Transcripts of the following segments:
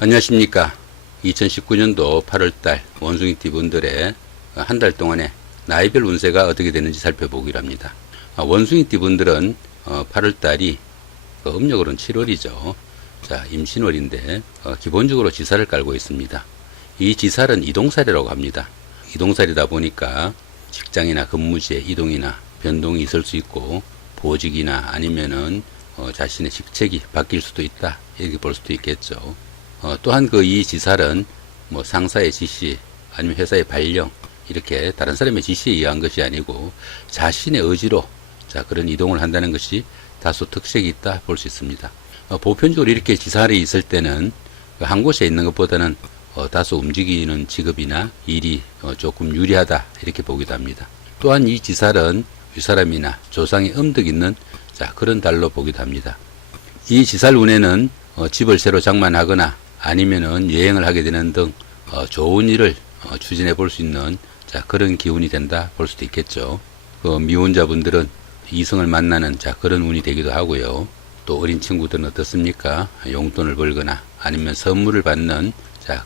안녕하십니까. 2019년도 8월달 원숭이띠 분들의 한 달 동안의 나이별 운세가 어떻게 되는지 살펴보기로 합니다. 원숭이띠 분들은 8월달이 음력으로는 7월이죠. 자, 임신월인데 기본적으로 지살을 깔고 있습니다. 이 지살은 이동살이라고 합니다. 이동살이다 보니까 직장이나 근무지에 이동이나 변동이 있을 수 있고 보직이나 아니면은 자신의 직책이 바뀔 수도 있다, 이렇게 볼 수도 있겠죠. 또한 이 지살은 뭐 상사의 지시 아니면 회사의 발령, 이렇게 다른 사람의 지시에 의한 것이 아니고 자신의 의지로 그런 이동을 한다는 것이 다소 특색이 있다 볼 수 있습니다. 보편적으로 이렇게 지살이 있을 때는 한 곳에 있는 것보다는 다소 움직이는 직업이나 일이 조금 유리하다, 이렇게 보기도 합니다. 또한 이 지살은 윗사람이나 조상의 음덕 있는 그런 달로 보기도 합니다. 이 지살 운에는 집을 새로 장만하거나 아니면은 여행을 하게 되는 등 좋은 일을 추진해 볼 수 있는 그런 기운이 된다 볼 수도 있겠죠. 미혼자분들은 이성을 만나는 그런 운이 되기도 하고요. 또 어린 친구들은 어떻습니까? 용돈을 벌거나 아니면 선물을 받는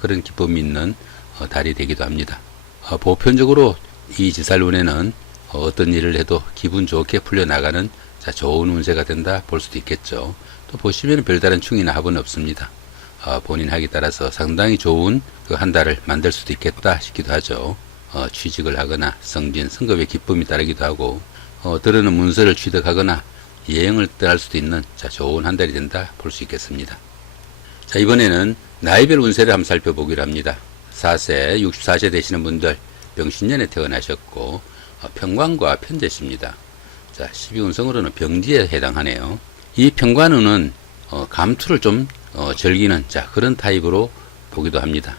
그런 기쁨이 있는 달이 되기도 합니다. 보편적으로 이 지살 운에는 어떤 일을 해도 기분 좋게 풀려나가는 좋은 운세가 된다 볼 수도 있겠죠. 또 보시면 별다른 충이나 합은 없습니다. 본인 하기 따라서 상당히 좋은 한 달을 만들 수도 있겠다 싶기도 하죠. 취직을 하거나 승진, 승급의 기쁨이 따르기도 하고 들어는 문서를 취득하거나 여행을 떠날 수도 있는 좋은 한 달이 된다 볼 수 있겠습니다. 자, 이번에는 나이별 운세를 한번 살펴보기로 합니다. 4세, 64세 되시는 분들 병신년에 태어나셨고 편관과 편재십니다. 자, 12운성으로는 병지에 해당하네요. 이 편관운은 감투를 좀 즐기는 그런 타입으로 보기도 합니다.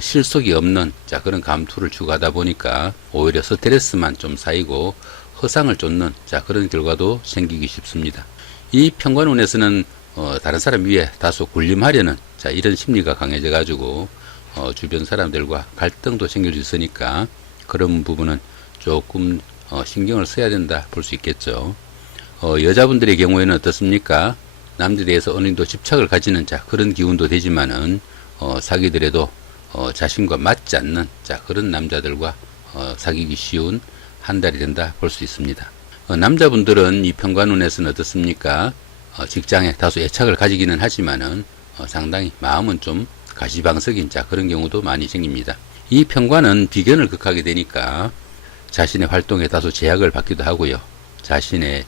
실속이 없는 그런 감투를 추구하다 보니까 오히려 스트레스만 좀 쌓이고 허상을 쫓는 그런 결과도 생기기 쉽습니다. 이 편관운에서는 다른 사람 위에 다소 군림하려는 이런 심리가 강해져 가지고 주변 사람들과 갈등도 생길 수 있으니까 그런 부분은 조금 신경을 써야 된다 볼 수 있겠죠. 여자분들의 경우에는 어떻습니까? 남들에 대해서 어느 정도 집착을 가지는 그런 기운도 되지만은 사귀더라도 자신과 맞지 않는 그런 남자들과 사귀기 쉬운 한 달이 된다 볼 수 있습니다. 남자분들은 이 편관운에서는 어떻습니까? 직장에 다소 애착을 가지기는 하지만은 상당히 마음은 좀 가시방석인 그런 경우도 많이 생깁니다. 이 편관은 비견을 극하게 되니까 자신의 활동에 다소 제약을 받기도 하고요. 자신의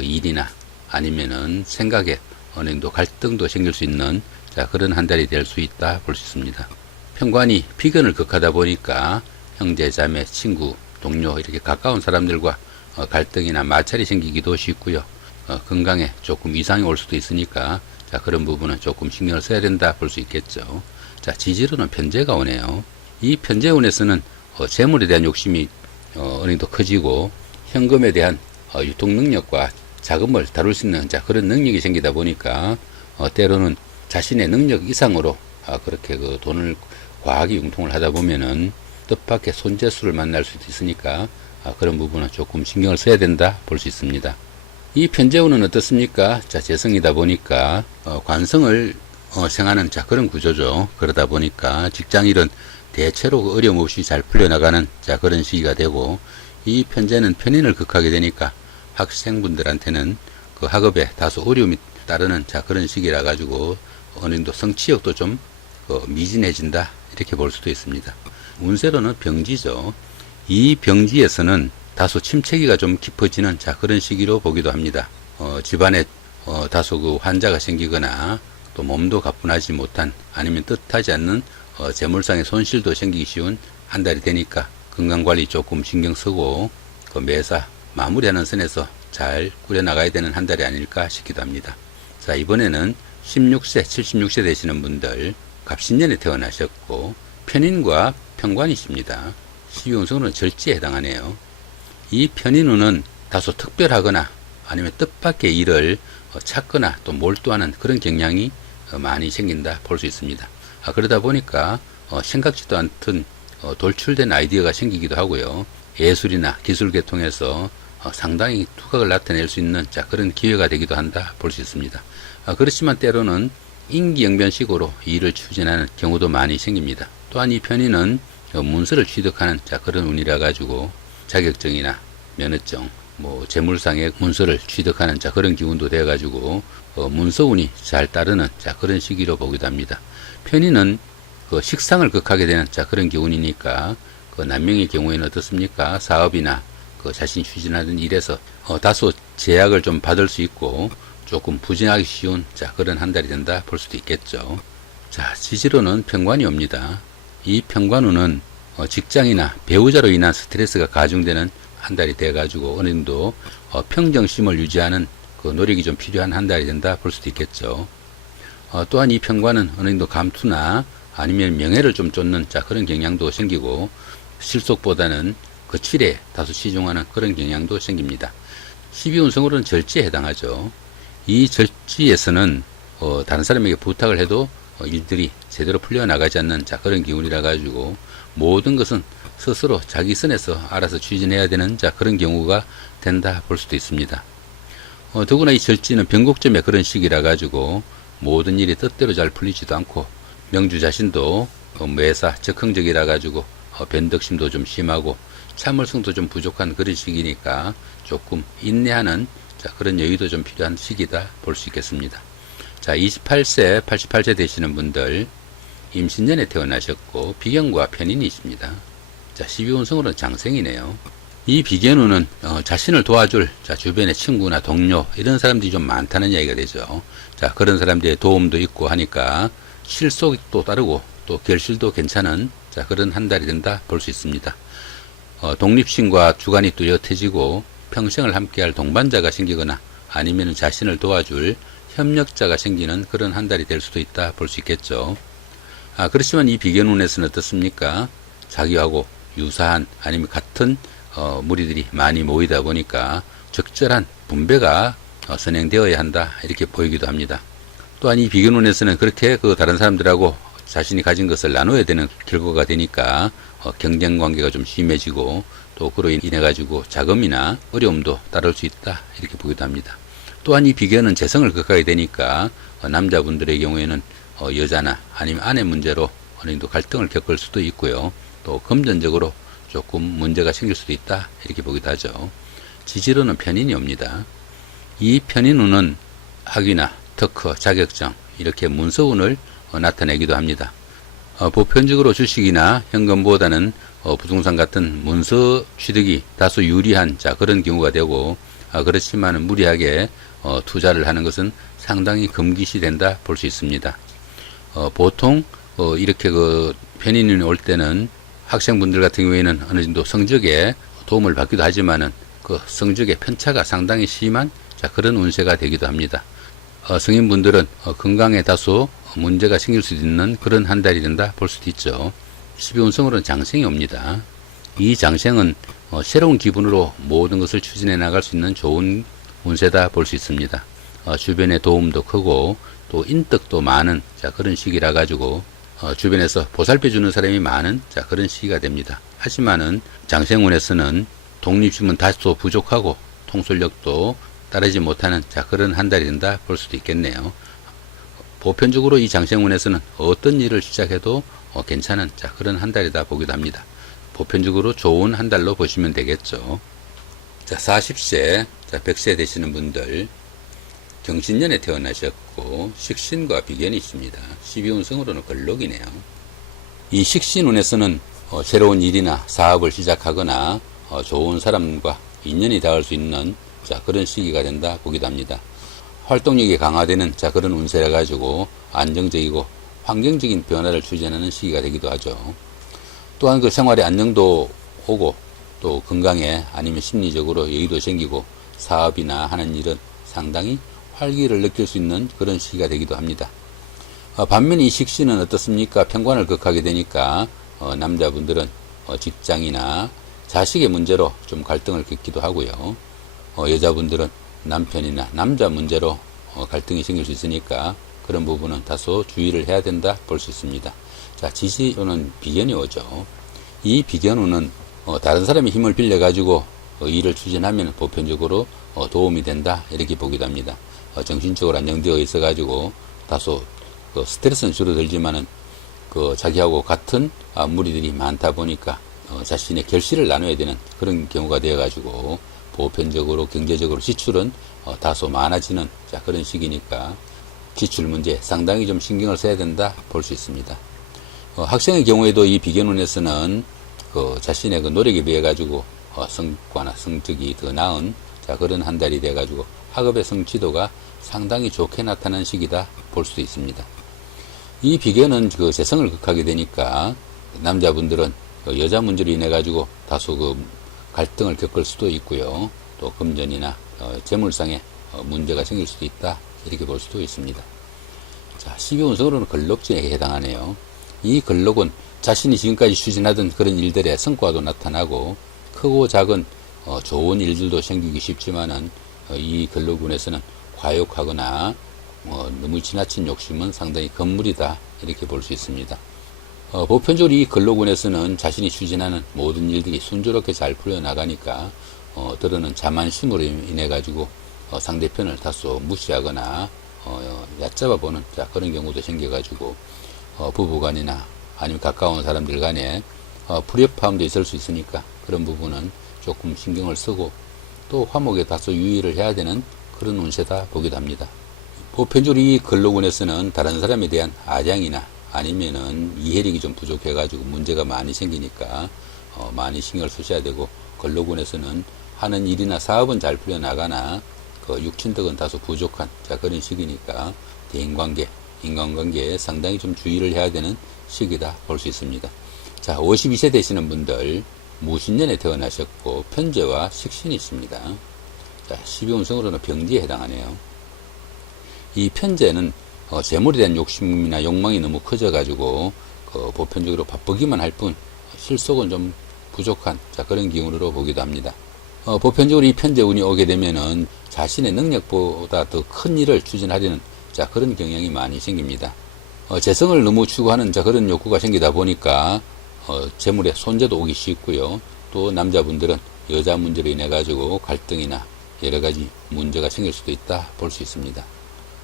일이나 아니면은 생각에 어느 정도 갈등도 생길 수 있는 그런 한 달이 될 수 있다 볼 수 있습니다. 편관이 비견을 극하다 보니까 형제, 자매, 친구, 동료 이렇게 가까운 사람들과 갈등이나 마찰이 생기기도 쉽고요. 건강에 조금 이상이 올 수도 있으니까 그런 부분은 조금 신경을 써야 된다 볼 수 있겠죠. 지지로는 편재가 오네요. 이 편재운에서는 재물에 대한 욕심이 어느 정도 커지고 현금에 대한 유통 능력과 자금을 다룰 수 있는 그런 능력이 생기다 보니까 때로는 자신의 능력 이상으로 그렇게 돈을 과하게 융통을 하다 보면은 뜻밖의 손재수를 만날 수도 있으니까 그런 부분은 조금 신경을 써야 된다 볼 수 있습니다. 이 편재운은 어떻습니까? 재성이다 보니까 관성을 생하는 그런 구조죠. 그러다 보니까 직장일은 대체로 어려움 없이 잘 풀려나가는 그런 시기가 되고, 이 편재는 편인을 극하게 되니까 학생분들한테는 학업에 다소 어려움이 따르는 그런 시기라 가지고 어느 정도 성취욕도 좀 미진해진다, 이렇게 볼 수도 있습니다. 운세로는 병지죠. 이 병지에서는 다소 침체기가 좀 깊어지는 그런 시기로 보기도 합니다. 집안에 다소 환자가 생기거나 또 몸도 가뿐하지 못한 아니면 뜻하지 않는 재물상의 손실도 생기기 쉬운 한 달이 되니까 건강관리 조금 신경 쓰고 매사 마무리하는 선에서 잘 꾸려나가야 되는 한 달이 아닐까 싶기도 합니다. 자, 이번에는 16세, 76세 되시는 분들 갑신년에 태어나셨고 편인과 편관이십니다. 12운성으로는 절지에 해당하네요. 이 편인운은 다소 특별하거나 아니면 뜻밖의 일을 찾거나 또 몰두하는 그런 경향이 많이 생긴다 볼 수 있습니다. 그러다 보니까 생각지도 않던 돌출된 아이디어가 생기기도 하고요. 예술이나 기술계 통해서 상당히 두각을 나타낼 수 있는 그런 기회가 되기도 한다 볼 수 있습니다. 그렇지만 때로는 임기응변식으로 일을 추진하는 경우도 많이 생깁니다. 또한 이 편인은 문서를 취득하는 그런 운이라 가지고 자격증이나 면허증, 재물상의 문서를 취득하는 그런 기운도 되어 가지고 문서운이 잘 따르는 그런 시기로 보기도 합니다. 편인은 식상을 극하게 되는 그런 기운이니까 남명의 경우에는 어떻습니까? 사업이나 자신이 추진하는 일에서 다소 제약을 좀 받을 수 있고 조금 부진하기 쉬운 그런 한 달이 된다 볼 수도 있겠죠. 지지로는 편관이 옵니다. 이 편관운은 직장이나 배우자로 인한 스트레스가 가중되는 한 달이 돼 가지고 어느 정도 평정심을 유지하는 노력이 좀 필요한 한 달이 된다 볼 수도 있겠죠. 또한 이 편관은 어느 정도 감투나 아니면 명예를 좀 쫓는 그런 경향도 생기고 실속보다는 거칠에 다소 치중하는 그런 경향도 생깁니다. 12운성으로는 절지에 해당하죠. 이 절지에서는 다른 사람에게 부탁을 해도 일들이 제대로 풀려나가지 않는 그런 기운이라 가지고 모든 것은 스스로 자기 선에서 알아서 추진해야 되는 그런 경우가 된다 볼 수도 있습니다. 더구나 이 절지는 변곡점의 그런 시기라 가지고 모든 일이 뜻대로 잘 풀리지도 않고 명주 자신도 매사 적흥적이라 가지고 변덕심도 좀 심하고 참을성도 좀 부족한 그런 시기니까 조금 인내하는 그런 여유도 좀 필요한 시기다 볼 수 있겠습니다. 28세, 88세 되시는 분들 임신년에 태어나셨고 비견과 편인이 있습니다. 12운성으로는 장생이네요. 이 비견운은 자신을 도와줄 주변의 친구나 동료 이런 사람들이 좀 많다는 이야기가 되죠. 그런 사람들의 도움도 있고 하니까 실속도 따르고 또 결실도 괜찮은 그런 한 달이 된다 볼 수 있습니다. 독립심과 주관이 뚜렷해지고 평생을 함께할 동반자가 생기거나 아니면 자신을 도와줄 협력자가 생기는 그런 한 달이 될 수도 있다 볼 수 있겠죠. 그렇지만 이 비견운에서는 어떻습니까? 자기하고 유사한 아니면 같은 무리들이 많이 모이다 보니까 적절한 분배가 선행되어야 한다 이렇게 보이기도 합니다. 또한 이 비견운에서는 그렇게 다른 사람들하고 자신이 가진 것을 나눠야 되는 결과가 되니까 경쟁 관계가 좀 심해지고 또 그로 인해 가지고 자금이나 어려움도 따를 수 있다 이렇게 보기도 합니다. 또한 이 비견은 재성을 극하게 되니까 남자분들의 경우에는 여자나 아니면 아내 문제로 어느 정도 갈등을 겪을 수도 있고요. 또 금전적으로 조금 문제가 생길 수도 있다 이렇게 보기도 하죠. 지지로는 편인이 옵니다. 이 편인운은 학위나 특허, 자격증 이렇게 문서운을 나타내기도 합니다. 보편적으로 주식이나 현금보다는 부동산 같은 문서 취득이 다소 유리한 그런 경우가 되고 그렇지만 무리하게 투자를 하는 것은 상당히 금기시 된다 볼 수 있습니다. 보통 이렇게 편인운이 올 때는 학생분들 같은 경우에는 어느 정도 성적에 도움을 받기도 하지만은 성적의 편차가 상당히 심한 그런 운세가 되기도 합니다. 성인분들은 건강에 다소 문제가 생길 수 있는 그런 한 달이 된다 볼 수도 있죠. 12운성으로는 장생이 옵니다. 이 장생은 새로운 기분으로 모든 것을 추진해 나갈 수 있는 좋은 운세다 볼 수 있습니다. 주변의 도움도 크고 또 인덕도 많은 그런 시기라 가지고 주변에서 보살펴 주는 사람이 많은 그런 시기가 됩니다. 하지만은 장생운에서는 독립심은 다소 부족하고 통솔력도 따르지 못하는 그런 한 달이 된다 볼 수도 있겠네요. 보편적으로 이 장생운에서는 어떤 일을 시작해도 괜찮은 그런 한 달이다 보기도 합니다. 보편적으로 좋은 한 달로 보시면 되겠죠. 40세, 100세 되시는 분들 경신년에 태어나셨고 식신과 비견이 있습니다. 12운성으로는 걸록이네요. 이 식신운에서는 새로운 일이나 사업을 시작하거나 좋은 사람과 인연이 닿을 수 있는 그런 시기가 된다 보기도 합니다. 활동력이 강화되는 그런 운세라 가지고 안정적이고 환경적인 변화를 추진하는 시기가 되기도 하죠. 또한 생활에 안정도 오고 또 건강에 아니면 심리적으로 여유도 생기고 사업이나 하는 일은 상당히 활기를 느낄 수 있는 그런 시기가 되기도 합니다. 반면에 이 식신은 어떻습니까? 편관을 극하게 되니까 남자분들은 직장이나 자식의 문제로 좀 갈등을 겪기도 하고요. 여자분들은 남편이나 남자 문제로 갈등이 생길 수 있으니까 그런 부분은 다소 주의를 해야 된다 볼 수 있습니다. 지지로는 비견이 오죠. 이 비견운은 다른 사람의 힘을 빌려 가지고 일을 추진하면 보편적으로 도움이 된다 이렇게 보기도 합니다. 정신적으로 안정되어 있어 가지고 다소 그 스트레스는 줄어들지만은 그 자기하고 같은 무리들이 많다 보니까 자신의 결실을 나눠야 되는 그런 경우가 되어 가지고 보편적으로 경제적으로 지출은 다소 많아지는 그런 시기니까 지출 문제 상당히 좀 신경을 써야 된다 볼 수 있습니다. 학생의 경우에도 이 비견운에서는 그 자신의 그 노력에 비해 가지고 성과나 성적이 더 나은 그런 한 달이 돼 가지고 학업의 성취도가 상당히 좋게 나타나는 시기다 볼 수도 있습니다. 이 비견은 그 재성을 극하게 되니까 남자분들은 여자 문제로 인해 가지고 다소 그 갈등을 겪을 수도 있고요. 또 금전이나 재물상의 문제가 생길 수도 있다 이렇게 볼 수도 있습니다. 자, 12운성으로는 걸록지에 해당하네요. 이 걸록은 자신이 지금까지 추진하던 그런 일들의 성과도 나타나고 크고 작은 좋은 일들도 생기기 쉽지만은 이 걸록운에서는 과욕하거나 너무 지나친 욕심은 상당히 건물이다 이렇게 볼 수 있습니다. 보편적으로 이 걸록운에서는 자신이 추진하는 모든 일들이 순조롭게 잘 풀려나가니까 때로는 자만심으로 인해 가지고 상대편을 다소 무시하거나 얕잡아 보는 그런 경우도 생겨 가지고 부부간이나 아니면 가까운 사람들 간에 불협화음도 있을 수 있으니까 그런 부분은 조금 신경을 쓰고 또 화목에 다소 유의를 해야 되는 그런 운세다 보기도 합니다. 보편적으로 이 걸록운에서는 다른 사람에 대한 아량이나 아니면은 이해력이 좀 부족해 가지고 문제가 많이 생기니까 많이 신경을 쓰셔야 되고, 걸록운에서는 하는 일이나 사업은 잘 풀려나가나 그 육친덕은 다소 부족한 그런 시기니까 대인관계, 인간관계에 상당히 좀 주의를 해야 되는 시기다 볼 수 있습니다. 자, 52세 되시는 분들 무신년에 태어나셨고 편재와 식신이 있습니다. 자, 12운성으로는 병지에 해당하네요. 이 편재는 재물에 대한 욕심이나 욕망이 너무 커져가지고 보편적으로 바쁘기만 할 뿐 실속은 좀 부족한 그런 기운으로 보기도 합니다. 보편적으로 이 편재운이 오게 되면은 자신의 능력보다 더 큰 일을 추진하려는 그런 경향이 많이 생깁니다. 재성을 너무 추구하는 그런 욕구가 생기다 보니까 재물에 손재도 오기 쉽고요. 또 남자분들은 여자 문제로 인해 가지고 갈등이나 여러 가지 문제가 생길 수도 있다 볼 수 있습니다.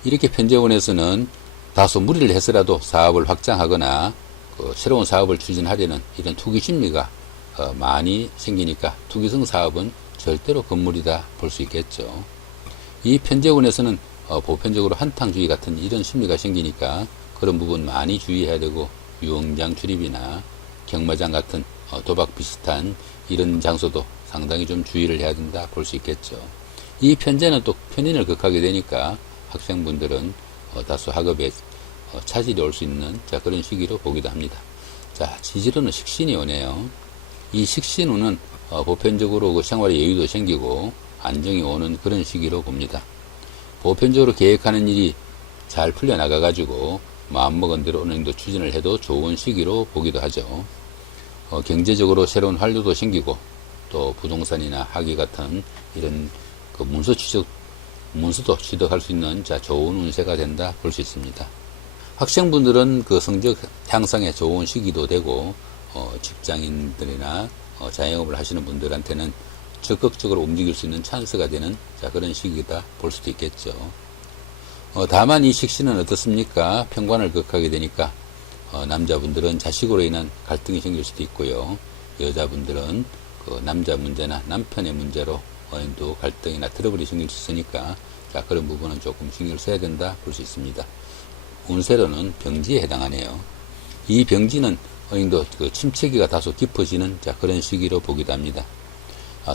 이렇게 편재운에서는 다소 무리를 해서라도 사업을 확장하거나 새로운 사업을 추진하려는 이런 투기 심리가 많이 생기니까 투기성 사업은 절대로 건물이다 볼 수 있겠죠. 이 편재운에서는 보편적으로 한탕주의 같은 이런 심리가 생기니까 그런 부분 많이 주의해야 되고, 유흥장 출입이나 경마장 같은 도박 비슷한 이런 장소도 상당히 좀 주의를 해야 된다 볼 수 있겠죠. 이 편재는 또 편인을 극하게 되니까 학생분들은 다소 학업에 차질이 올 수 있는 그런 시기로 보기도 합니다. 자, 지지로는 식신이 오네요. 이 식신운은 보편적으로 그 생활에 여유도 생기고 안정이 오는 그런 시기로 봅니다. 보편적으로 계획하는 일이 잘 풀려나가 가지고 마음먹은 대로 어느 정도 추진을 해도 좋은 시기로 보기도 하죠. 경제적으로 새로운 활로도 생기고 또 부동산이나 학위 같은 이런 그 문서도 취득할 수 있는 좋은 운세가 된다 볼 수 있습니다. 학생분들은 그 성적 향상에 좋은 시기도 되고, 직장인들이나 자영업을 하시는 분들한테는 적극적으로 움직일 수 있는 찬스가 되는 그런 시기다 볼 수도 있겠죠. 다만 이 식신은 어떻습니까? 편관을 극하게 되니까 남자분들은 자식으로 인한 갈등이 생길 수도 있고요. 여자분들은 그 남자 문제나 남편의 문제로 또 갈등이나 트러블이 생길 수 있으니까 그런 부분은 조금 신경을 써야 된다 볼 수 있습니다. 운세로는 병지에 해당하네요. 이 병지는 또 그 침체기가 다소 깊어지는 그런 시기로 보기도 합니다.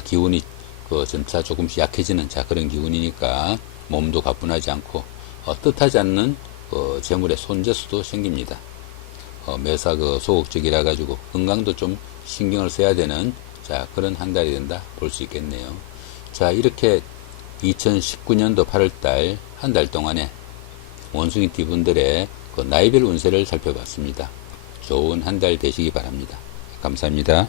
기운이 점차 조금씩 약해지는 그런 기운이니까 몸도 가뿐하지 않고 뜻하지 않는 재물의 손재수도 생깁니다. 매사 소극적이라 가지고 건강도 좀 신경을 써야 되는 그런 한 달이 된다 볼 수 있겠네요. 자, 이렇게 2019년도 8월달 한 달 동안에 원숭이띠 분들의 나이별 운세를 살펴봤습니다. 좋은 한 달 되시기 바랍니다. 감사합니다.